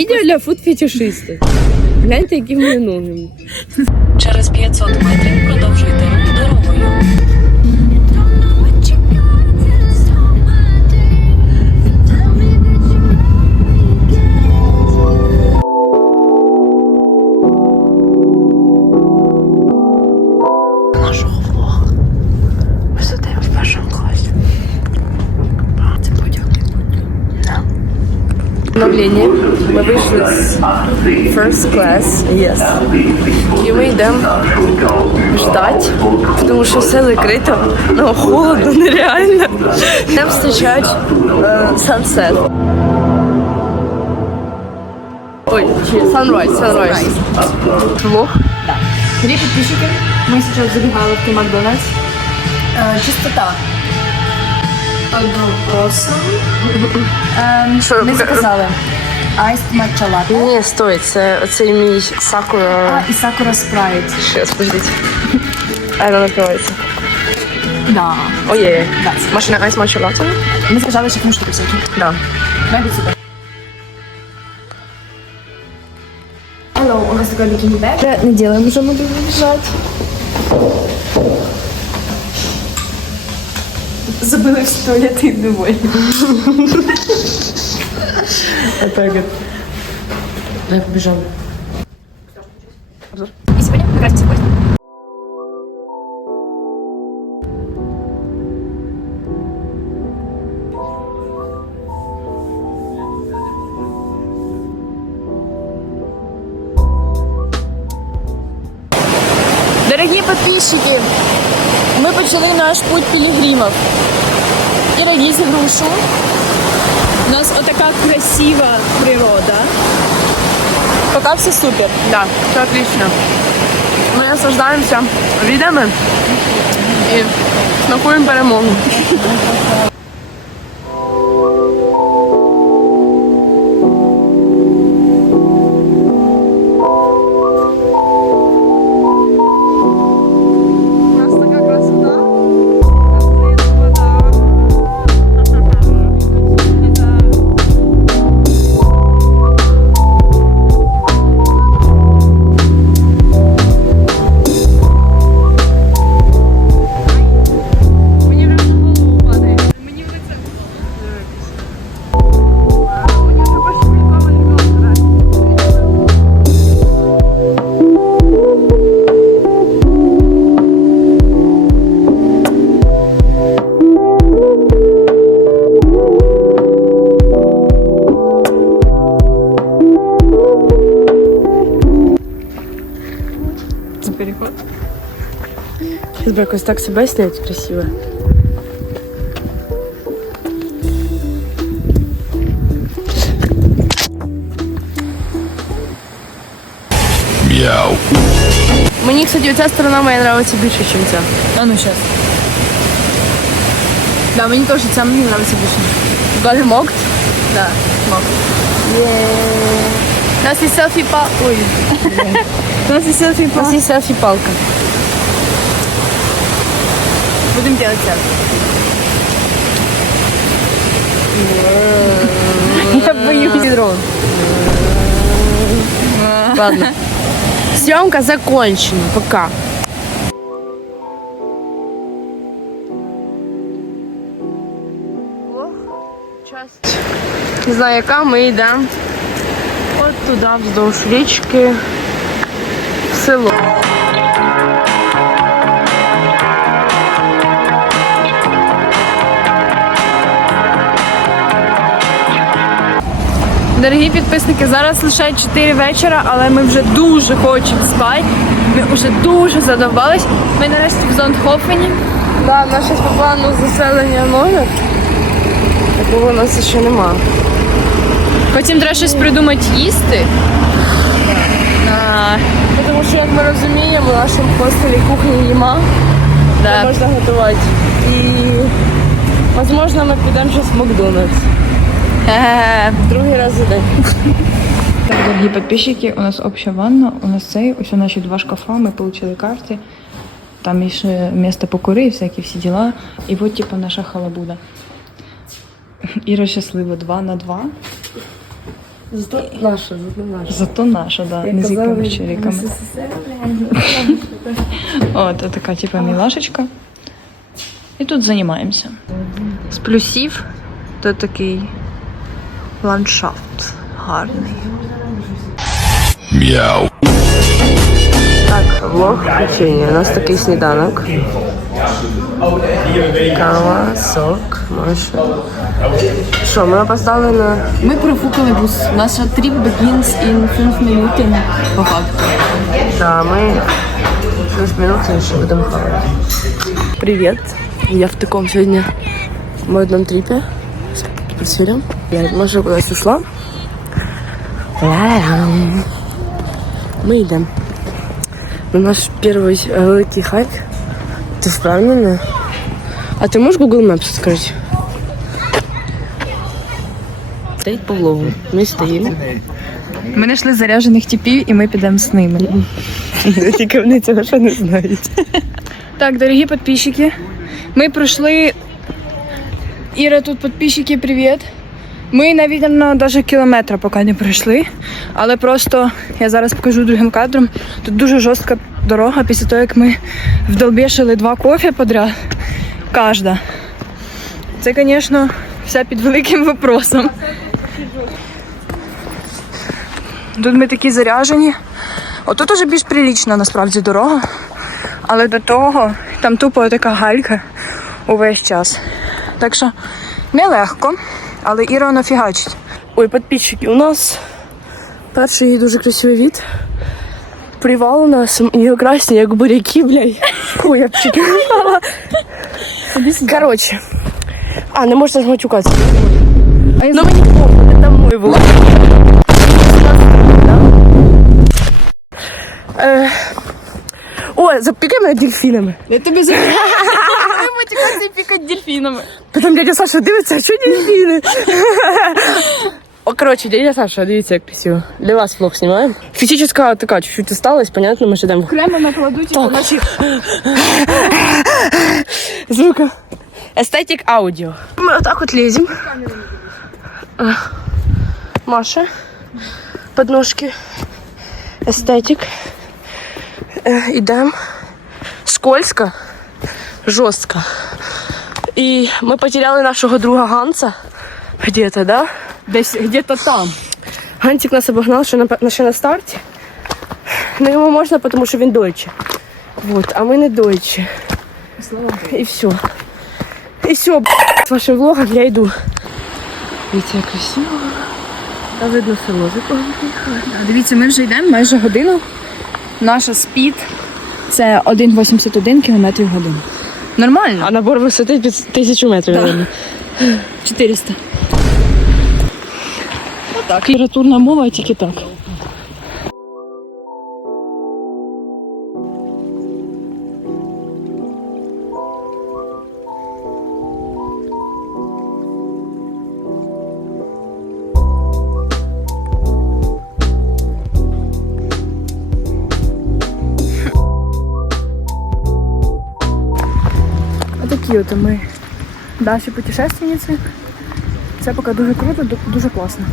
Відео для фуд-фетішистів. Гляньте, які ми ноги. Через 500 метрів продовжуйте дорогою. Обновлення. Ми вийшли з first class. Yes. І ми йдемо ждать, тому що все закрито, ну холодно, нереально. Нам зустрічають sunset. Ой, sunrise, sunrise. Влог. Привет, подписчики! Мы сейчас забегали в Макдональдс. Э, чистота. Одну просим. Ем, Що, Matcha Ні, стой, це оцей мій сакура. а, і Sakura Sprite. Сейчас, подождите. А вона накривається. Да. Ой. Да. Машина айс матча латте? Ми заказали ще штуки всякі. Да. Давай сюди. Hello, у нас такой бикини бэг. Не делаем, уже мы будем бежать. Забыли в туалет и довольны. Я побіжав. И сегодня мы красимся в гости. Дорогі підписчики, ми почали наш путь пилигримов. И їсть грушу. У нас отака красива природа. Пока все супер. Да, все отлично. Ми наслаждаємося видами і смакуємо перемогу. Сейчас бы якось так себе снять красиво. Мені, кстати, ця сторона моя нравиться більше, ніж ця. А ну зараз. Да, мені теж ця мені подобається більше. Got him mocked? Да, мак. У нас є селфі па... Ой. У нас є селфі У нас є селфі Будемо робити це. Я боюсь дрон. Ладно. Съемка закончена. Пока. Не знаю, яка ми йдемо. От туди, вздовж річки. В село. Дорогі підписники, зараз лише 4 вечора, але ми вже дуже хочемо спати. Ми вже дуже задовбались. Ми нарешті в Зондхофені. Да, у нас по плану заселення номер. Такого у нас ще нема. Потім треба щось придумати їсти. А, Тому що, як ми розуміємо, в нашому хостелі кухні нема. да. можна готувати. І, можливо, ми підемо зараз в Макдональдс. Другий раз за день. Так, дорогі підписчики, у нас обща ванна, у нас цей, ось наші два шкафа, ми отримали карти. Там ще місце покури, всякі всі діла. І от, типу, наша халабуда. Іра щаслива 2 на 2. Зато наша, зато наша. Зато наша, да, не з якимись чириками. От, така, типу, мілашечка. І тут займаємося. З плюсів то такий ландшафт гарний. Мяу. Так, влог включення. У нас такий сніданок. Кава, сок, Маша. Що, ми опоздали на Ми профукали бус. Наша тріп begins in 5 минутин по факту. Да, мы 6 минут еще будем хавать. Привет. Я в таком сегодня модном трипе с портфелем. Я Маша куда-то ушла. Ля-ля-лям. Мы идем. На наш первый э, великий хайк. Ты вправлена? А ты можешь Google Maps скажи? Стоит по влогу. Мы стоим. Ми знайшли заряджених типів і ми підемо з ними. Тільки вони цього ще не знають. Так, дорогі підписчики, ми пройшли. Іра, тут підписчики, привіт. Ми, навіть, навіть кілометра поки не пройшли, але просто я зараз покажу другим кадром. Тут дуже жорстка дорога після того, як ми вдолбішили два кофе подряд. Кожна. Це, звісно, все під великим вопросом. Тут ми такі заряжені. Отут уже більш прилічна насправді дорога. Але до того там тупо така галька увесь час. Так що нелегко, але Іра нафігачить. Ой, подписчики, у нас перший дуже красивий від. Привал у нас, і красні, як буряки, блядь. Впала. Короче. А, не можна ж матюкатися. А я Ну мені похуй, це домой було. Е, О, запікай мене дельфінами. Я тобі запитаю. Пікати дельфінами. Потім дядя Саша дивиться, а що дельфіни? О, короче, дядя Саша, дивіться, як красиво. Для вас влог знімаємо. Фізична така чуть-чуть осталась, понятно, ми ж йдемо. Прямо накладуть Так. наші Звука. Естетик аудио. Мы вот так вот лезем. Маша. Подножки. Естетик. Э, Идем. Скользко. Жестко. И мы потеряли нашего друга Ганса. Где-то, да? десь где-то там. Гантик нас обогнал ще на, ще на старті. Ну йому можна, тому що він дойче. Вот, а ми не дойче. І все. І все, з вашим влогом я йду. Дивіться, як красиво. Та видно село. Дивіться, ми вже йдемо майже годину. Наша спід це 1,81 км в годину. Нормально. А набор висоти під тисячу метрів. наверно. 400. Отак. літературна мова тільки так. Отакі от ми наші путешественниці. Це поки дуже круто, дуже класно.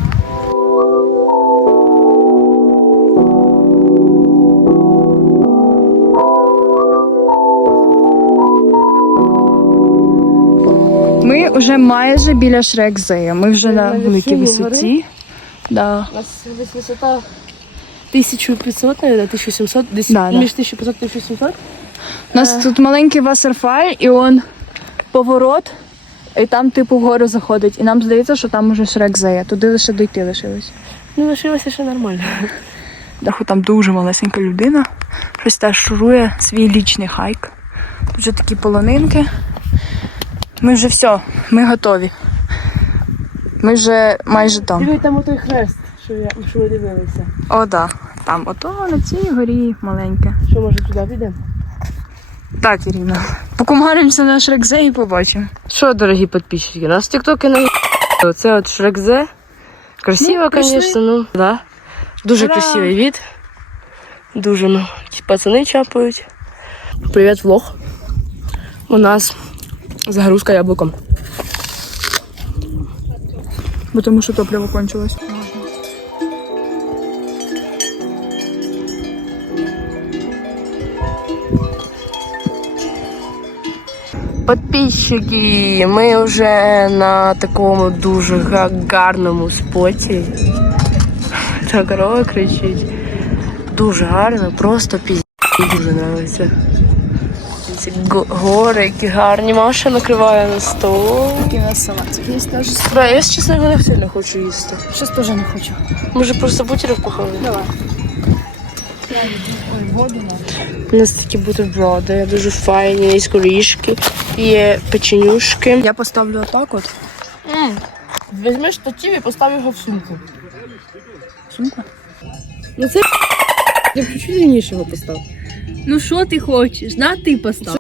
Ми вже майже біля Шрекзея. Ми вже на великій висоті. Да. У нас десь висота 1500, наверное, 1700, десь Да, між 1500 і 1700. У нас тут маленький ватерфаль, і он поворот, і там типу вгору заходить. І нам здається, що там уже Шрекзея. Туди лише дойти лишилось. Ну, лишилося ще нормально. Даху там дуже малесенька людина. Щось теж шурує свій лічний хайк. Вже такі полонинки. Ми вже все, ми готові. Ми вже майже там. Диви, там отой хрест, що, я, що ми дивилися. О, да. Там ото на цій горі маленьке. Що, може, туди підемо? Так, Ірина. Покумаримося на Шрекзе і побачимо. Що, дорогі підписчики, нас тіктоки на Оце от Шрекзе. Красиво, Ну, звісно, ну. Да. Дуже Ура! красивий від. Дуже, ну. Пацани чапають. Привіт, влог. У нас загрузка яблуком. Тому що топливо кончилось. Підписчики, ми вже на такому дуже гарному споті. Та корова кричить. Дуже гарно, просто пізді дуже подобається. Ці гори, які гарні. Маша накриває на стол. Такий у нас салат є теж. Да, я чесно не сильно хочу їсти. Щось теж не хочу. Може просто бутерів похавати? Давай. У нас такі бутерброди, дуже файні, є горішки, є печенюшки. Я поставлю отак от. Візьмеш штатив і постав його в сумку. Сумку? Ну це я чуть рівніше його постав. Ну що ти хочеш? На ти постав.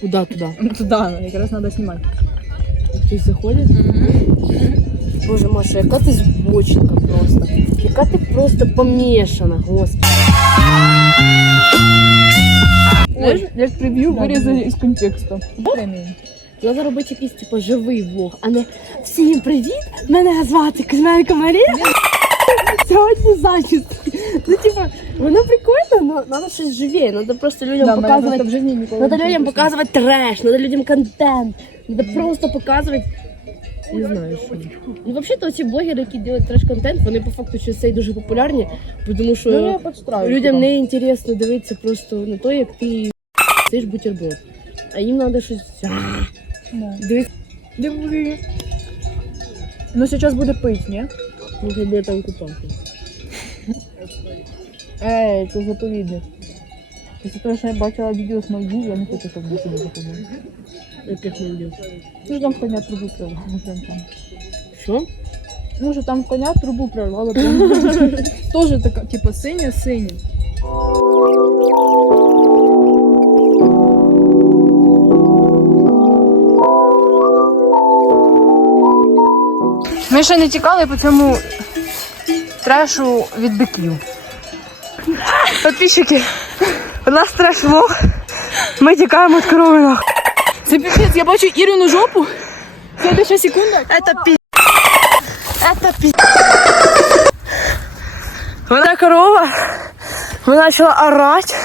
Куда туди? Туди, якраз треба знімати. Хтось заходить? Боже, Маша, яка ти збочинка просто. Яка ти просто помішана, господи. Знаєш, як прев'ю вирізали із контексту. Треба робити якийсь типу живий влог, а не всім привіт! Мене звати Кузьменко Марія. Сьогодні зачіски. Ну, типу, воно прикольно, але треба щось живе. Треба просто людям показувати. житті ніколи Надо людям показувати треш, надо людям контент. Надо просто показувати. Не знаю, що. Ну, взагалі-то ці блогери, які роблять треш-контент, вони по факту через це й дуже популярні, тому що людям не інтересно дивитися просто на те, як ти циш бутерброд. А їм треба щось. Дивитися, Диви. Ну зараз буде пить, ні? може, де там купати. Ей, це заповідник. Після того, що я бачила відео з Мальдів, я не хочу, щоб до сюди заходили. Яких мандів. Ну, що там коня трубу прорвало, прям там. Що? Ну, що там коня трубу прорвало, прям. Тоже така, типу, синя-синя. Ми ще не тікали по цьому трешу від биків. Підписчики, у нас треш влог. Ми тікаємо від корови нахуй. Це піпець, я бачу Ірину жопу. Следующая секунда. Это пи... Это пи... Вона корова, вона почала орати,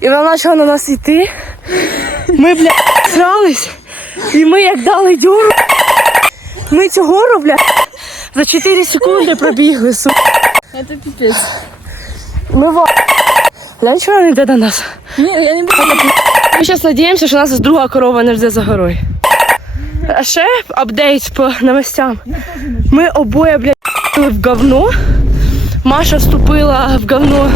і вона почала на нас йти. Ми, блядь, срались, і ми як дали дюру. Ми цю гору, блядь, за 4 секунди пробігли, су. Это пипец. Ми в... Глянь, що вона йде до нас. Не, я не буду. Ми зараз сподіваємося, що нас друга корова не жде за горою. А ще апдейт по новостям. Ми обоє, блядь, в говно. Маша вступила в говно.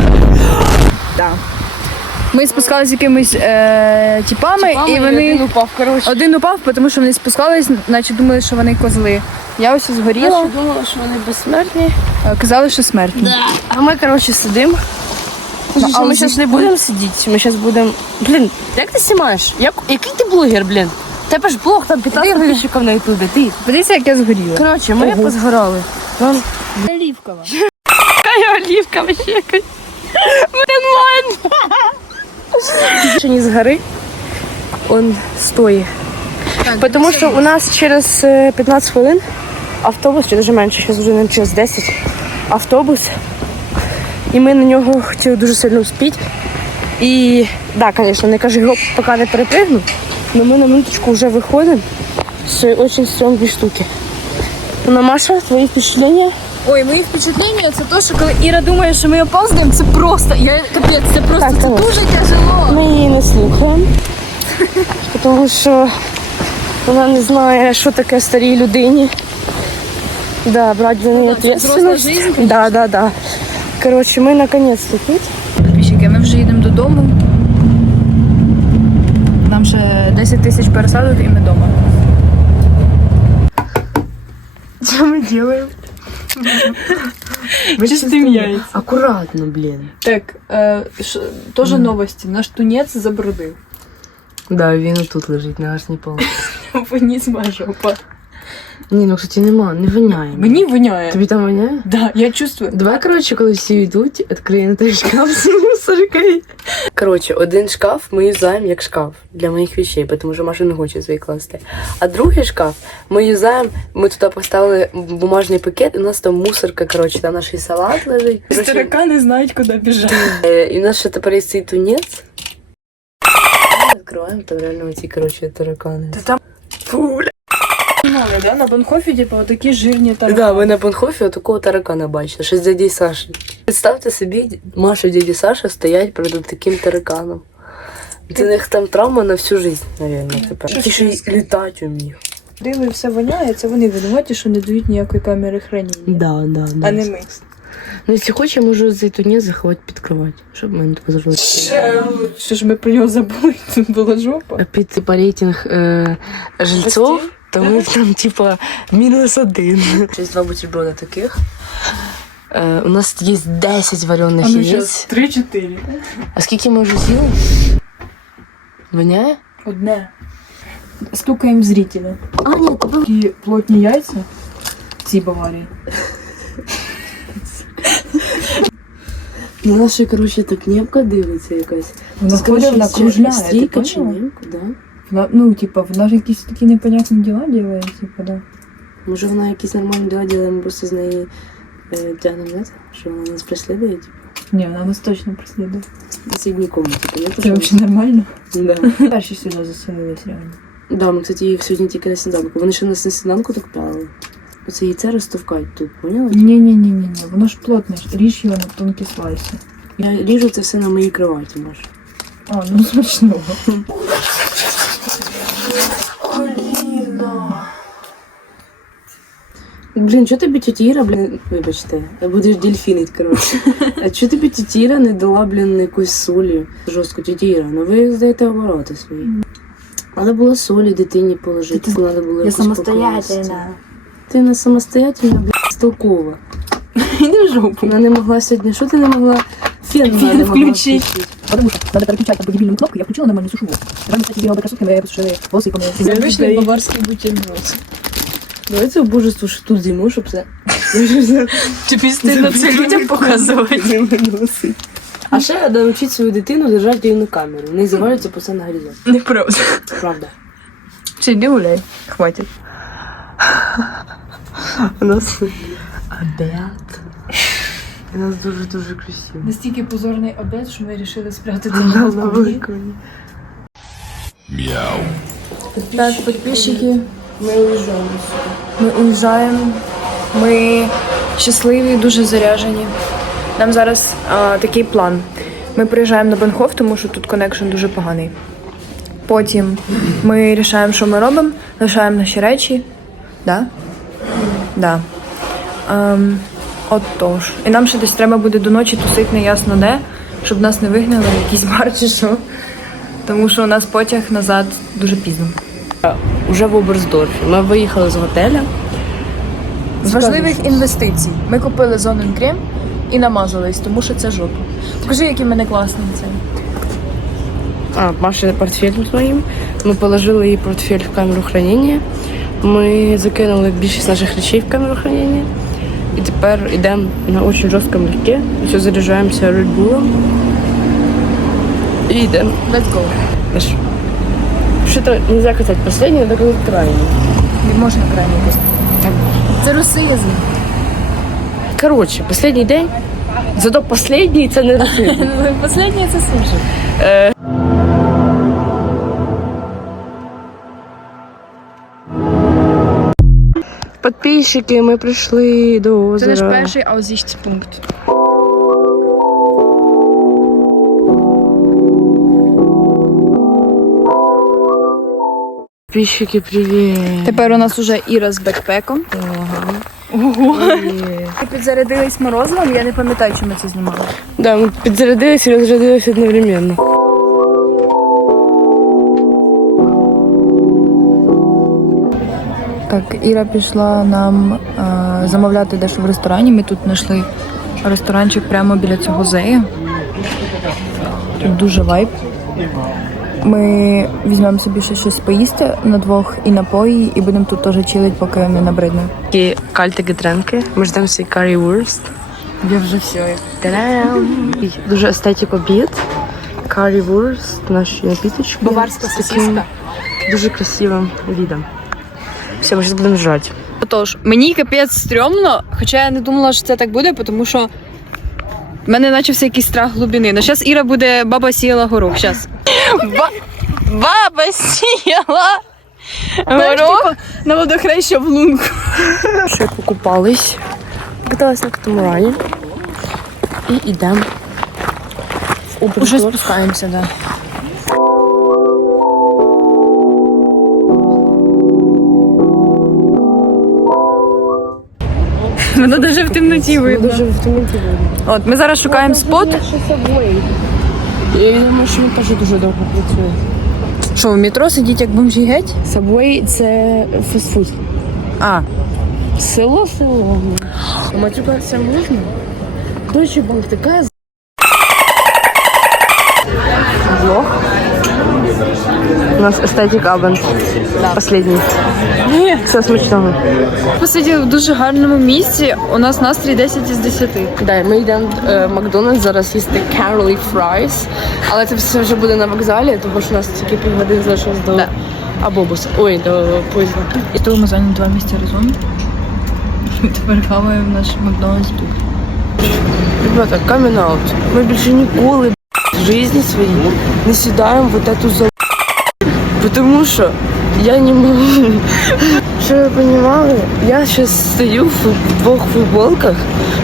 Ми спускалися з якимись е, типами, і вони. Один упав, коротше. Один упав, тому що вони спускались, наче думали, що вони козли. Я ось згоріла, думала, що вони безсмертні. е, казали, що смертні. А ми, коротше, сидимо. Ну, але ми зараз не будемо сидіти, ми зараз будемо. Блін, як ти знімаєш? Як... Який ти блогер, блін? Тебе ж блог там 15 підписчиків на ютубі. Ти. Подивіться, як я згоріла. Коротше, ми позгорали. Нам... Оливкова. Какая оливка вообще якась. Блин, Ще не з гори. Он стоїть. Потому що у нас через е, 15 хвилин автобус, чи навіть менше, зараз вже через 10, автобус. І ми на нього хотіли дуже сильно успіти. І да, звісно, не кажи його, поки не перепригну. Но ми на минуточку вже виходимо з очень стрьомної штуки. Ну, Маша, твої впечатлення? Ой, мої впечатлення це те, що коли Іра думає, що ми опаздуємо, це просто, я капець, це просто Так, це так. дуже тяжело. Ми її не слухаємо, тому що вона не знає, що таке старій людині. Да, брати за неї ответственность. взрослая Да, да, да. Коротше, ми наконець-то тут. Підписчики, ми вже їдемо додому. Нам ще 10 тисяч пересадок і ми вдома. Що ми робимо? Чистим яйця. Акуратно, блін. Так, е, ш, теж новості. Наш тунець забрудив. Да, він тут лежить, на аж не пол. Вниз моя жопа. Ні, ну кстати, нема, не воняє. Мені воняє. Тобі там воняє? Да, я чувствую. Давай, коротше, коли всі йдуть, відкриємо той шкаф з мусоркою. Коротше, один шкаф ми юзаємо як шкаф для моїх вещей, тому що Маша не хоче свої класти. А другий шкаф ми юзаємо, ми туди поставили бумажний пакет, і у нас там мусорка, коротше, там наш і салат лежить. Коротше, Таракани знають, куди біжати. е, І у нас ще тепер є цей тунець. Відкриваємо, там реально ці, коротше, таракани. Та там Фу, бля. Мали, да? На Банхофі, типу, такі жирні таракани. Да, ми на Бонхофі такого таракана бачили, ще з дяді Саші. Представте собі, Маша і дяді Саша стоять перед таким тараканом. Це них там травма на всю життя, мабуть, тепер. Ти ще й літати вміє. Диво і все воняє, це вони винуваті, що не дають ніякої камери храніння. Да, да, да. А не ми. Ну, якщо хоче, я можу тунець заховати під кровать, щоб мене не позволити. Що ж ми про нього забули, тут була жопа. Під типа рейтинг е, жильців? То ми там, типа, мінус один. Ще два бутерброда таких. Е, у нас є 10 варених А ну яєць. три-чотири. А скільки ми вже з'їли? Воняє? Одне. Стукаємо зрителя. А, ні, то Такі плотні яйця. Ці Баварії. Ну, наша, коротше, так нємка дивиться якась. Вона ходить, вона кружляє. ти Стійка чи поняла? нємка, да? Ну, типа, вона ж якісь такі непонятні діла ділає, типа, да. Може вона якісь нормальні дела ділає, ми просто з неї е, тягнемо нет, що вона нас преслідує, типу. Ні, вона нас точно преслідує. На сідній комнаті, Це взагалі нормально. Да. Перші сюди заселились реально. да, ми, кстати, їх сьогодні тільки на сніданку. Вони ще нас на сніданку так пали. Оце яйце розтовкають тут, поняла? Ні-ні-ні-ні, воно ж плотне, ж. ріж його на тонкі слайси. Я ріжу це все на моїй кроваті, Маш. А, ну смачного. Блін, що тобі тетя Іра, блін, вибачте, я буду дельфінить, коротше. А що тобі тетя Іра не дала, блін, якоїсь солі жорстко, тетя Іра? Ну ви здаєте обороти свої. Треба було солі дитині положити, треба було якось покласти. Ти не самостоятельна, блін, столкова. Іди в жопу. Вона не могла сьогодні, що ти не могла? Фен, Фен не могла включи. Потому что надо переключать там по дебильному кнопку, я включила нормальную сушевую. Раньше, кстати, бегала до красотки, моя посушили волосы и помыла. Звичний баварський бутерброд. Давай це убожество, що тут зиму, щоб це... Тобі стидно це людям показувати. А ще треба навчити свою дитину держати її на камеру. Вони зриваються по на горизонт. Неправда. Правда. Чи йди гуляй. Хватить. У нас обед. У нас дуже-дуже красиво. Настільки позорний обед, що ми вирішили спрятати На балконі. Так, підписчики, Ми уїжджаємо. ми уїжджаємо. Ми щасливі, дуже заряжені. Нам зараз а, такий план. Ми приїжджаємо на Бенхоф, тому що тут коннекшн дуже поганий. Потім ми вирішаємо, що ми робимо, лишаємо наші речі. Да? Да. Ем, от тож. І нам ще десь треба буде до ночі тусити неясно де, щоб нас не вигнали в якийсь бар чи що. Тому що у нас потяг назад дуже пізно. Уже в Оберсдорфі. Ми виїхали з готеля. З важливих інвестицій. Ми купили зонен крем і намазались, тому що це жопа. Покажи, який в мене класний цей. А, Маша портфель з моїм. Ми положили її портфель в камеру хранення. Ми закинули більшість наших речей в камеру хранення. І тепер йдемо на дуже жорсткому легке. Все заряджаємося Red Bull. І йдемо. Let's go. Что-то нельзя казати последнее, надо казати крайнее. Не можна крайні казати. Це русизм. Коротше, последній день. Зато последній це не расизм. Последнє це суші. Подписчики, ми прийшли до Це озера. наш перший аузіchtspunkt. Подписчики, привіт. Тепер у нас уже Іра з бекпеком. Ого. Ми підзарядились морозивом, я не пам'ятаю, чи ми це знімали. Да, ми підзарядились і розрядились одновременно. Іра пішла нам е, замовляти дещо в ресторані. Ми тут знайшли ресторанчик прямо біля цього зея. Тут дуже вайб. Ми візьмемо собі ще щось поїсти на двох і напої, і будемо тут теж чилить, поки не набридне. Такі кальтики тренки. Ми ждемо свій currywurst. Я вже все. Та-дам! Дуже естетик обід. Currywurst, наші напіточки. Баварська таким Дуже красивим відом. Все, ми зараз будемо жрати. Отож, мені капець стрьомно, хоча я не думала, що це так буде, тому що в мене почався якийсь страх глибини. Ну, зараз Іра буде баба сіяла горох. Зараз. Баба сіяла! Горох на водохреща в лунку. Ще покупались. Каталась на катамарані. І йдемо. Уже спускаємося, да. Воно навіть в темноті видно. Дуже в темноті От ми зараз шукаємо спот. Я думаю, що він теж дуже довго працює. Що, в метро сидіть як бомжі геть? Subway – це фастфуд. А, Село село. А матюкатися можна? Дочі Bank така У нас естетик абенд. Последній. Все смачного. ми сиділи в дуже гарному місці. У нас настрій 10 із 10. Да, ми йдемо в Макдональдс зараз їсти Carolee Fries. Але це все вже буде на вокзалі, тому що у нас тільки півгодини залишилось до Да. автобуса. Ой, до поїзда. І того ми зайняли два місця разом. Тепер хаваємо наш Макдональдс тут. Ребята, камін аут. Ми більше ніколи в житті своїй не сідаємо в эту за Потому що я не можу. Що ви розуміли? Я зараз стою в двох футболках,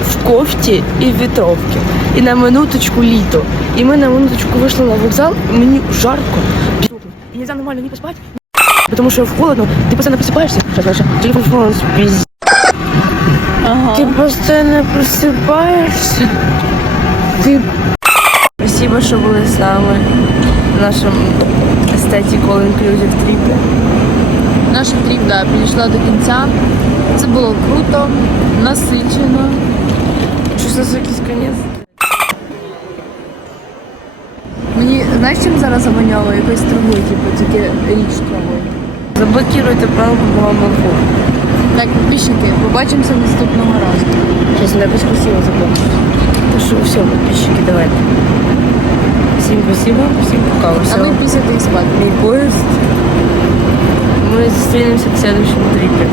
в кофті і в вітровці. І на минуточку літо. І ми на минуточку вийшли на вокзал, і мені жарко. І нельзя нормально не поспати. Потому що в холодно, ти постійно просипаєшся. Зараз наш телефон фон спіз. Ти постійно просипаєшся. Ти... Спасибо, що були з нами в нашому Aesthetic All Inclusive тріпі. Наша тріп да, підійшла до кінця. Це було круто, насичено. Щось у нас якийсь конець. Мені знаєш, чим зараз заманяло? Якоюсь травою, типу, тільки річ травою. Заблокируйте по вам молоку. Так, підписчики, побачимося наступного разу. Сейчас надо якось красиво заблокувати. То що, все, підписчики, давайте. Всім спасибо, всім пока. А Все. ми після і спати. Мій поїзд. Ми зустрінемося в следующем трипі.